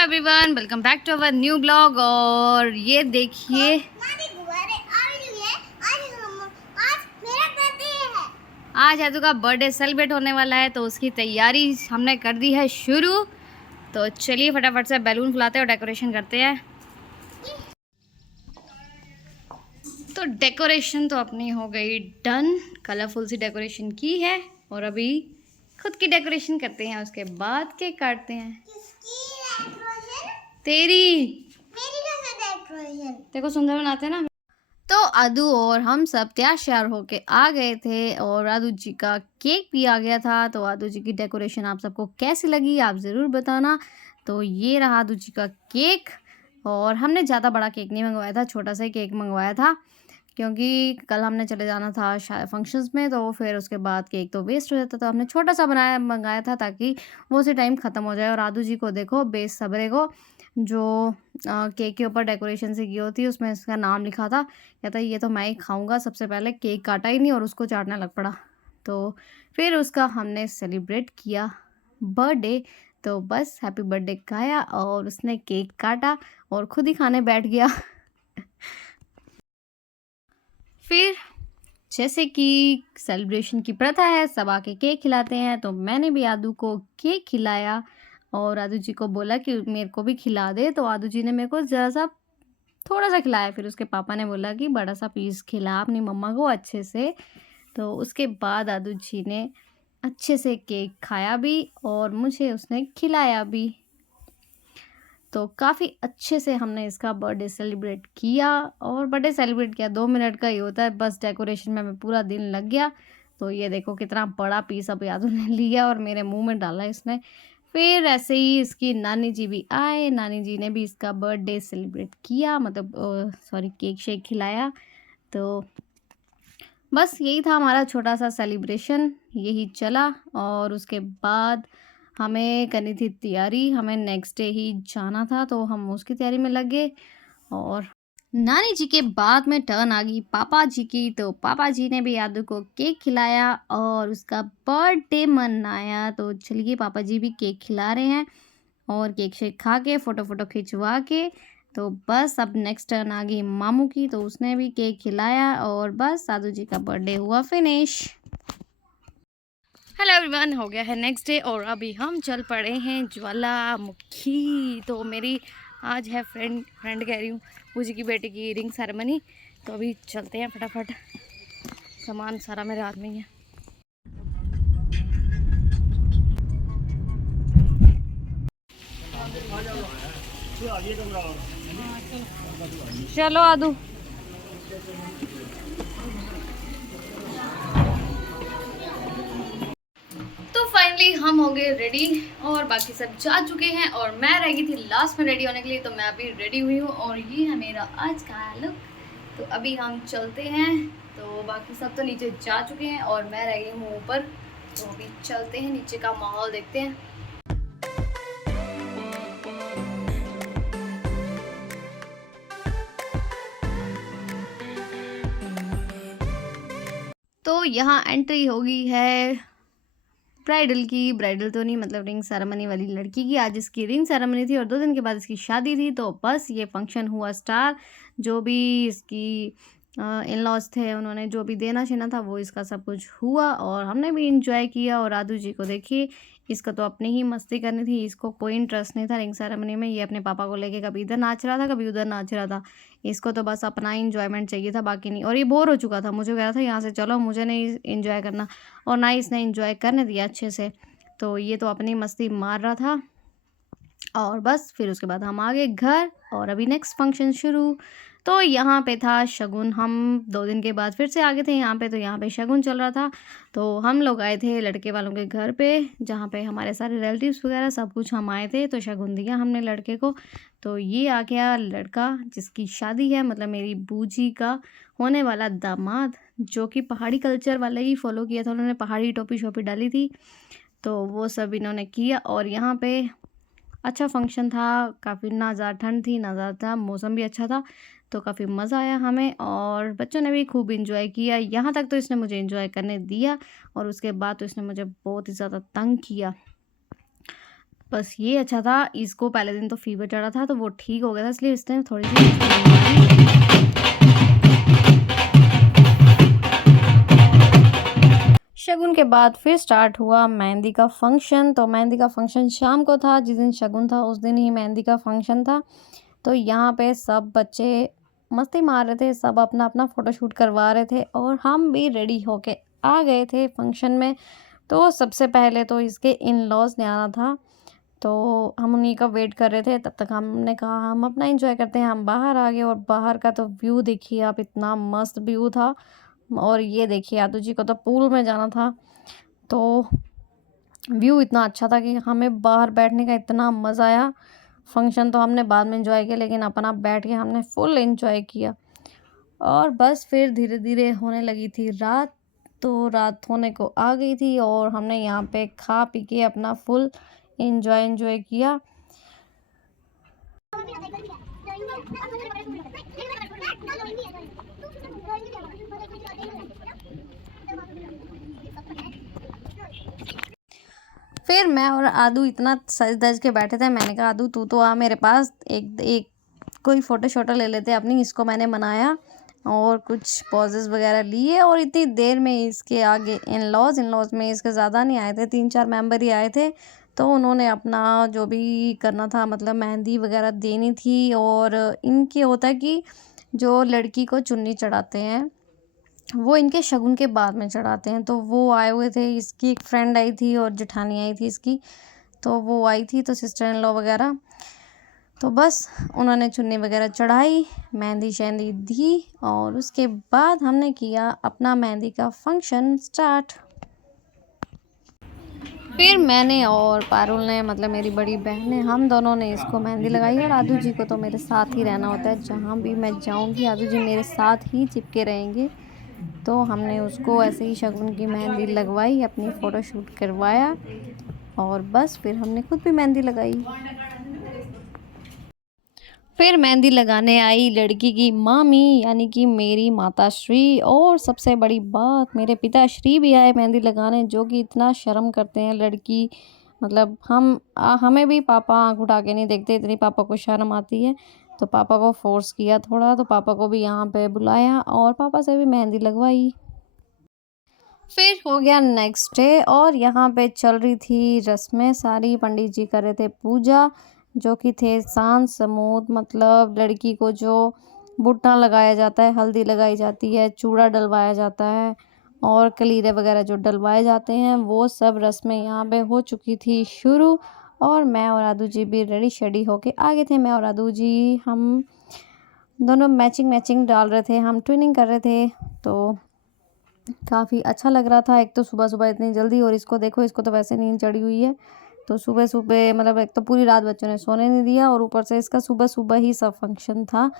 Everyone, welcome back to our new blog. और ये देखिए आज आदू का बर्थडे सेलिब्रेट होने वाला है, तो उसकी तैयारी हमने कर दी है शुरू। तो चलिए फटाफट से बैलून फुलाते हैं और डेकोरेशन करते हैं। तो डेकोरेशन तो अपनी हो गई डन, कलरफुल सी डेकोरेशन की है और अभी खुद की डेकोरेशन करते हैं, उसके बाद केक काटते हैं। तेरी देखो सुंदर बनाते हैं ना। तो आदू और हम सब तैयार श्यार होके आ गए थे और आदू जी का केक भी आ गया था। तो आदू जी की डेकोरेशन आप सबको कैसी लगी आप ज़रूर बताना। तो ये रहा आदू जी का केक, और हमने ज़्यादा बड़ा केक नहीं मंगवाया था, छोटा सा ही केक मंगवाया था क्योंकि कल हमने चले जाना था शायद फंक्शंस में, तो फिर उसके बाद केक तो वेस्ट हो जाता, तो हमने छोटा सा मंगाया था ताकि वो उसी टाइम ख़त्म हो जाए। और आदू जी को देखो बेसब्रे को, जो केक के ऊपर डेकोरेशन से की होती है उसमें इसका नाम लिखा था, कहता ये तो मैं ही खाऊंगा। सबसे पहले केक काटा ही नहीं और उसको चाटने लग पड़ा। तो फिर उसका हमने सेलिब्रेट किया बर्थडे। तो बस हैप्पी बर्थडे गाया और उसने केक काटा और खुद ही खाने बैठ गया। फिर जैसे कि सेलिब्रेशन की प्रथा है, सब आके केक खिलाते हैं, तो मैंने भी आदू को केक खिलाया और आदू जी को बोला कि मेरे को भी खिला दे। तो आदू जी ने मेरे को ज़रा सा थोड़ा सा खिलाया, फिर उसके पापा ने बोला कि बड़ा सा पीस खिला अपनी मम्मा को अच्छे से। तो उसके बाद आदू जी ने अच्छे से केक खाया भी और मुझे उसने खिलाया भी। तो काफ़ी अच्छे से हमने इसका बर्थडे सेलिब्रेट किया। और बर्थडे सेलिब्रेट किया 2 मिनट का ही होता है, बस डेकोरेशन में पूरा दिन लग गया। तो ये देखो कितना बड़ा पीस अब यादू ने लिया और मेरे मुंह में डाला इसने। फिर ऐसे ही इसकी नानी जी भी आए, नानी जी ने भी इसका बर्थडे सेलिब्रेट किया, मतलब सॉरी केक शेक खिलाया। तो बस यही था हमारा छोटा सा सेलिब्रेशन, यही चला। और उसके बाद हमें करनी थी तैयारी, हमें नेक्स्ट डे ही जाना था, तो हम उसकी तैयारी में लग गए। और नानी जी के बाद में टर्न आ गई पापा जी की। तो पापा जी ने भी यादू को केक खिलाया और उसका बर्थडे मनाया। तो चलिए पापा जी भी केक खिला रहे हैं और केक शेक खा के फ़ोटो खिंचवा के, तो बस अब नेक्स्ट टर्न आ गई मामू की। तो उसने भी केक खिलाया और बस साधु जी का बर्थडे हुआ फिनिश। हेलो एवरीवन, हो गया है नेक्स्ट डे और अभी हम चल पड़े हैं ज्वालामुखी। तो मेरी आज है फ्रेंड कह रही हूँ पूजी की बेटी की रिंग सेरेमनी। तो अभी चलते हैं फटाफट, सामान सारा मेरे हाथ में ही है। चलो आदू। तो फाइनली हम हो गए रेडी और बाकी सब जा चुके हैं और मैं रह गई थी लास्ट में रेडी होने के लिए। तो मैं अभी रेडी हुई हूँ और ये है मेरा आज का लुक। तो अभी हम चलते हैं। तो बाकी सब तो नीचे जा चुके हैं और मैं रह गई हूँ ऊपर। तो अभी चलते हैं, नीचे का माहौल देखते हैं। तो यहाँ एंट्री हो गई है ब्राइडल की, ब्राइडल तो नहीं मतलब रिंग सेरेमनी वाली लड़की की। आज इसकी रिंग सेरेमनी थी और 2 दिन के बाद इसकी शादी थी। तो बस ये फंक्शन हुआ स्टार। जो भी इसकी इन लॉज थे उन्होंने जो भी देना चाहिए था वो इसका सब कुछ हुआ और हमने भी इंजॉय किया। और आदू जी को देखिए, इसका तो अपनी ही मस्ती करनी थी, इसको कोई इंटरेस्ट नहीं था रिंग सेरेमनी में। ये अपने पापा को लेके कभी इधर नाच रहा था कभी उधर नाच रहा था, इसको तो बस अपना ही इंजॉयमेंट चाहिए था, बाकी नहीं। और ये बोर हो चुका था, मुझे कह रहा था यहाँ से चलो, मुझे नहीं इंजॉय करना, और ना ही इसने इंजॉय करने दिया अच्छे से। तो ये तो अपनी मस्ती मार रहा था। और बस फिर उसके बाद हम आ गए घर और अभी नेक्स्ट फंक्शन शुरू। तो यहाँ पे था शगुन, हम 2 दिन के बाद फिर से आ गए थे यहाँ पे। तो यहाँ पे शगुन चल रहा था। तो हम लोग आए थे लड़के वालों के घर पे, जहाँ पे हमारे सारे रिलेटिव्स वगैरह सब कुछ हम आए थे। तो शगुन दिया हमने लड़के को। तो ये आ गया लड़का जिसकी शादी है, मतलब मेरी बूजी का होने वाला दामाद, जो कि पहाड़ी कल्चर वाले ही फॉलो किया था, उन्होंने पहाड़ी टोपी शोपी डाली थी। तो वो सब इन्होंने किया और यहाँ पे अच्छा फंक्शन था। काफ़ी ना ज़्यादा ठंड थी ना ज़्यादा, मौसम भी अच्छा था। तो काफ़ी मज़ा आया हमें और बच्चों ने भी खूब इंजॉय किया। यहाँ तक तो इसने मुझे इंजॉय करने दिया और उसके बाद तो इसने मुझे बहुत ही ज़्यादा तंग किया। बस ये अच्छा था, इसको पहले दिन तो फ़ीवर चढ़ा था, तो वो ठीक हो गया था, इसलिए इसने थोड़ी-सी एक्स्ट्रा मंगवाई। शगुन के बाद फिर स्टार्ट हुआ मेहंदी का फंक्शन। तो मेहंदी का फंक्शन शाम को था, जिस दिन शगुन था उस दिन ही मेहंदी का फंक्शन था। तो यहाँ पे सब बच्चे मस्ती मार रहे थे, सब अपना-अपना फ़ोटोशूट करवा रहे थे और हम भी रेडी होके आ गए थे फंक्शन में। तो सबसे पहले तो इसके इन-लॉज़ ने आना था, तो हम उन्हीं का वेट कर रहे थे। तब तक हमने कहा हम अपना एंजॉय करते हैं, हम बाहर आ गए और बाहर का तो व्यू देखिए आप, इतना मस्त व्यू था। और ये देखिए यादव जी को तो पूल में जाना था, तो व्यू इतना अच्छा था कि हमें बाहर बैठने का इतना मज़ा आया। फंक्शन तो हमने बाद में एंजॉय किया, लेकिन अपना बैठ के हमने फुल एंजॉय किया। और बस फिर धीरे-धीरे होने लगी थी रात, तो रात होने को आ गई थी और हमने यहाँ पे खा पी के अपना फुल एंजॉय किया। फिर मैं और आदू इतना सज-धज के बैठे थे, मैंने कहा आदू तू तो आ मेरे पास, एक एक कोई फ़ोटो-शोटो ले लेते अपनी। इसको मैंने मनाया और कुछ पॉजेज़ वगैरह लिए और इतनी देर में इसके आगे इन-लॉज़ में इसके ज़्यादा नहीं आए थे, 3-4 मेंबर ही आए थे। तो उन्होंने अपना जो भी करना था, मतलब मेहंदी वगैरह देनी थी। और इनके होता है कि जो लड़की को चुन्नी चढ़ाते हैं, वो इनके शगुन के बाद में चढ़ाते हैं। तो वो आए हुए थे, इसकी एक फ्रेंड आई थी और जेठानी आई थी इसकी, तो वो आई थी, तो सिस्टर इन लॉ वगैरह। तो बस उन्होंने चुन्नी वगैरह चढ़ाई, मेहंदी-शेहंदी दी और उसके बाद हमने किया अपना मेहंदी का फंक्शन स्टार्ट। फिर मैंने और पारुल ने, मतलब मेरी बड़ी बहन ने, हम दोनों ने इसको मेहंदी लगाई। और आदू जी को तो मेरे साथ ही रहना होता है, जहाँ भी मैं जाऊँगी आदू जी मेरे साथ ही चिपके रहेंगे। तो हमने उसको ऐसे ही शगुन की मेहंदी लगवाई, अपनी फ़ोटोशूट करवाया और बस फिर हमने खुद भी मेहंदी लगाई। फिर मेहंदी लगाने आई लड़की की मामी, यानी कि मेरी माताश्री। और सबसे बड़ी बात, मेरे पिताश्री भी आए मेहंदी लगाने, जो कि इतना शर्म करते हैं लड़की, मतलब हमें भी पापा आँख उठा के नहीं देखते, इतनी पापा को शर्म आती है। तो पापा को फ़ोर्स किया थोड़ा, तो पापा को भी यहाँ पे बुलाया और पापा से भी मेहंदी लगवाई। फिर हो गया नेक्स्ट डे और यहाँ पे चल रही थी रस्में सारी। पंडित जी कर रहे थे पूजा, जो कि थे शांत समूद, मतलब लड़की को जो बुट्टा लगाया जाता है, हल्दी लगाई जाती है, चूड़ा डलवाया जाता है और कलीरे वगैरह जो डलवाए जाते हैं, वो सब रस्में यहाँ पे हो चुकी थी शुरू। और मैं और आदू जी भी रेडी शेडी होके आ गए थे। मैं और आदू जी हम दोनों मैचिंग डाल रहे थे, हम ट्विनिंग कर रहे थे, तो काफ़ी अच्छा लग रहा था। एक तो सुबह-सुबह इतनी जल्दी, और इसको देखो, इसको तो वैसे नींद चढ़ी हुई है। तो सुबह-सुबह, मतलब एक तो पूरी रात बच्चों ने सोने नहीं दिया और ऊपर से इसका सुबह-सुबह ही सब फंक्शन था।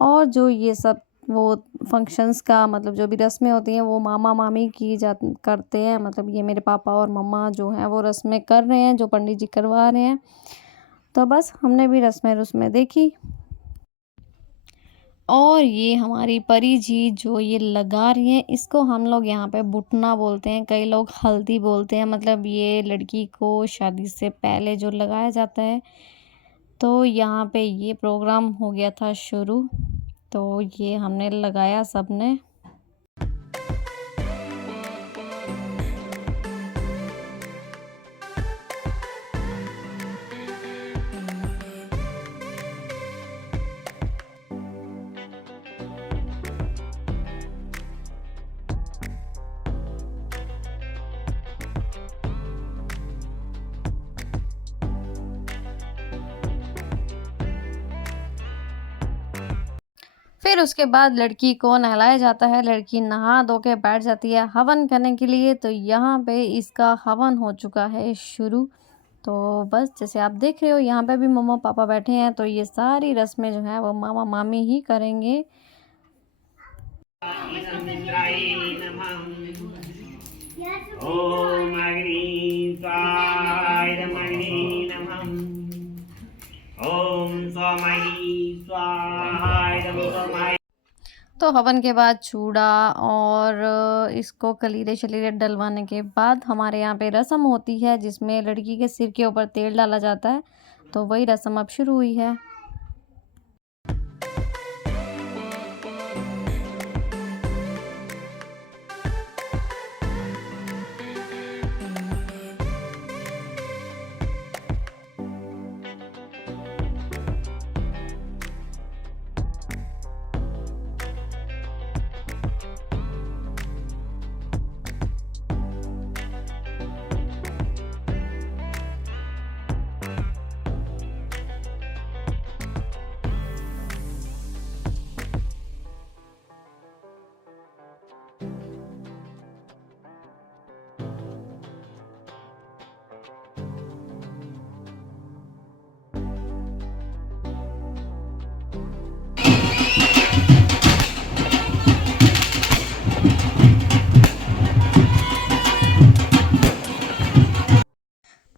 और जो ये सब वो फंक्शंस का, मतलब जो भी रस्में होती हैं, वो मामा-मामी की जा करते हैं। मतलब ये मेरे पापा और मम्मा जो हैं वो रस्में कर रहे हैं, जो पंडित जी करवा रहे हैं। तो बस हमने भी रस्में-रुस्में देखी। और ये हमारी परी जी जो ये लगा रही हैं, इसको हम लोग यहाँ पे बुटना बोलते हैं, कई लोग हल्दी बोलते हैं। मतलब ये लड़की को शादी से पहले जो लगाया जाता है। तो यहाँ पे ये प्रोग्राम हो गया था शुरू, तो ये हमने लगाया सबने। फिर उसके बाद लड़की को नहलाया जाता है, लड़की नहा धो के बैठ जाती है हवन करने के लिए। तो यहाँ पे इसका हवन हो चुका है शुरू। तो बस जैसे आप देख रहे हो, यहाँ पे भी मम्मा पापा बैठे हैं, तो ये सारी रस्में जो हैं वो मामा मामी ही करेंगे। तो तो हवन के बाद चूड़ा और इसको कलीरे शलीरे डलवाने के बाद हमारे यहाँ पे रस्म होती है जिसमें लड़की के सिर के ऊपर तेल डाला जाता है। तो वही रस्म अब शुरू हुई है।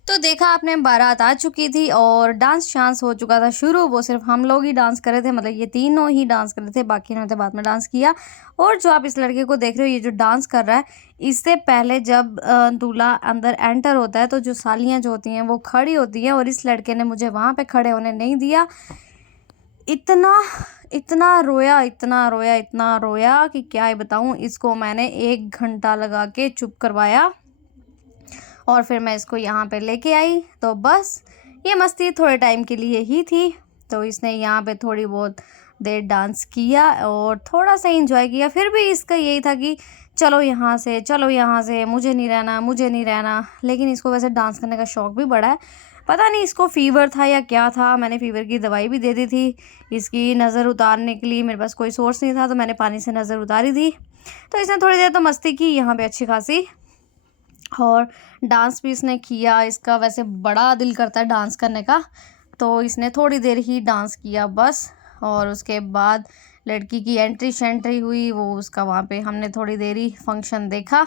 तो देखा आपने, बारात आ चुकी थी और डांस शांस हो चुका था शुरू। वो सिर्फ हम लोग ही डांस कर रहे थे, मतलब ये तीनों ही डांस कर रहे थे, बाकी इन्होंने बाद में डांस किया। और जो आप इस लड़के को देख रहे हो, ये जो डांस कर रहा है, इससे पहले जब दूल्हा अंदर एंटर होता है तो जो सालियाँ जो होती हैं वो खड़ी होती हैं, और इस लड़के ने मुझे वहाँ पर खड़े होने नहीं दिया। इतना इतना रोया, इतना रोया, इतना रोया कि क्या ही बताऊँ। इसको मैंने 1 घंटा लगा के चुप करवाया और फिर मैं इसको यहाँ पे लेके आई। तो बस ये मस्ती थोड़े टाइम के लिए ही थी। तो इसने यहाँ पे थोड़ी बहुत देर डांस किया और थोड़ा सा इंजॉय किया। फिर भी इसका यही था कि चलो यहाँ से, चलो यहाँ से, मुझे नहीं रहना, मुझे नहीं रहना। लेकिन इसको वैसे डांस करने का शौक़ भी बड़ा है। पता नहीं इसको फ़ीवर था या क्या था। मैंने फ़ीवर की दवाई भी दे दी थी इसकी नज़र उतारने के लिए। मेरे पास कोई सोर्स नहीं था तो मैंने पानी से नज़र उतारी थी। तो इसने थोड़ी देर तो मस्ती की यहाँ पे अच्छी खासी, और डांस भी इसने किया। इसका वैसे बड़ा दिल करता है डांस करने का, तो इसने थोड़ी देर ही डांस किया बस। और उसके बाद लड़की की एंट्री शेंट्री हुई, वो उसका वहाँ पे हमने थोड़ी देर ही फंक्शन देखा।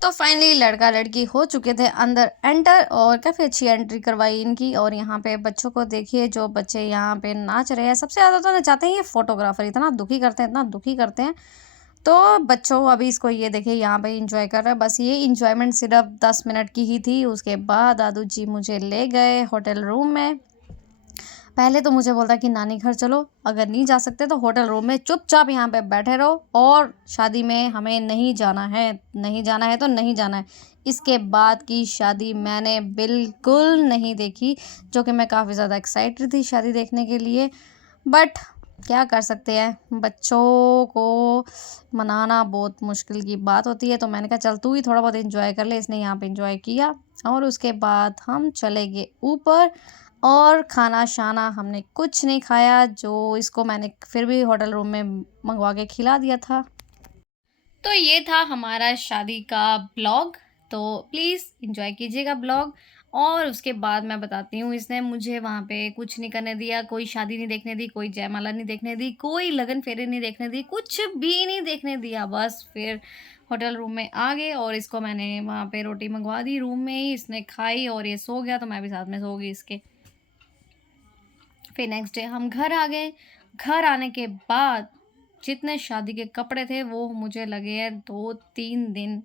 तो फाइनली लड़का लड़की हो चुके थे अंदर एंटर, और काफ़ी अच्छी एंट्री करवाई इनकी। और यहाँ पे बच्चों को देखिए, जो बच्चे यहाँ पे नाच रहे हैं, सबसे ज़्यादा तो नचाते हैं ये फोटोग्राफर, इतना दुखी करते हैं, इतना दुखी करते हैं। तो बच्चों अभी इसको ये देखिए यहाँ पे इंजॉय कर रहे हैं। बस ये इंजॉयमेंट सिर्फ 10 मिनट की ही थी। उसके बाद दादू जी मुझे ले गए होटल रूम में। पहले तो मुझे बोलता कि नानी घर चलो, अगर नहीं जा सकते तो होटल रूम में चुपचाप यहाँ पे बैठे रहो, और शादी में हमें नहीं जाना है, नहीं जाना है तो नहीं जाना है। इसके बाद की शादी मैंने बिल्कुल नहीं देखी, जो कि मैं काफ़ी ज़्यादा एक्साइटेड थी शादी देखने के लिए। बट क्या कर सकते हैं, बच्चों को मनाना बहुत मुश्किल की बात होती है। तो मैंने कहा चल तू ही थोड़ा बहुत एंजॉय कर ले। इसने यहाँ पे एंजॉय किया और उसके बाद हम चले गए ऊपर, और खाना शाना हमने कुछ नहीं खाया, जो इसको मैंने फिर भी होटल रूम में मंगवा के खिला दिया था। तो ये था हमारा शादी का ब्लॉग। तो प्लीज़ एंजॉय कीजिएगा ब्लॉग। और उसके बाद मैं बताती हूँ, इसने मुझे वहाँ पे कुछ नहीं करने दिया, कोई शादी नहीं देखने दी, कोई जयमाला नहीं देखने दी, कोई लगन फेरे नहीं देखने दी, कुछ भी नहीं देखने दिया। बस फिर होटल रूम में आ गए और इसको मैंने वहाँ पे रोटी मंगवा दी रूम में ही, इसने खाई और ये सो गया, तो मैं भी साथ में सो गई इसके। फिर नेक्स्ट डे हम घर आ गए। घर आने के बाद जितने शादी के कपड़े थे वो मुझे लगे हैं 2-3 दिन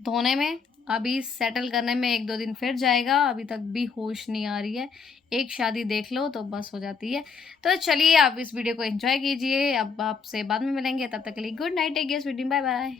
धोने में। अभी सेटल करने में 1-2 दिन फिर जाएगा, अभी तक भी होश नहीं आ रही है। एक शादी देख लो तो बस हो जाती है। तो चलिए आप इस वीडियो को एंजॉय कीजिए। अब आपसे बाद में मिलेंगे, तब तक के लिए good night, take care, sweetie, bye bye.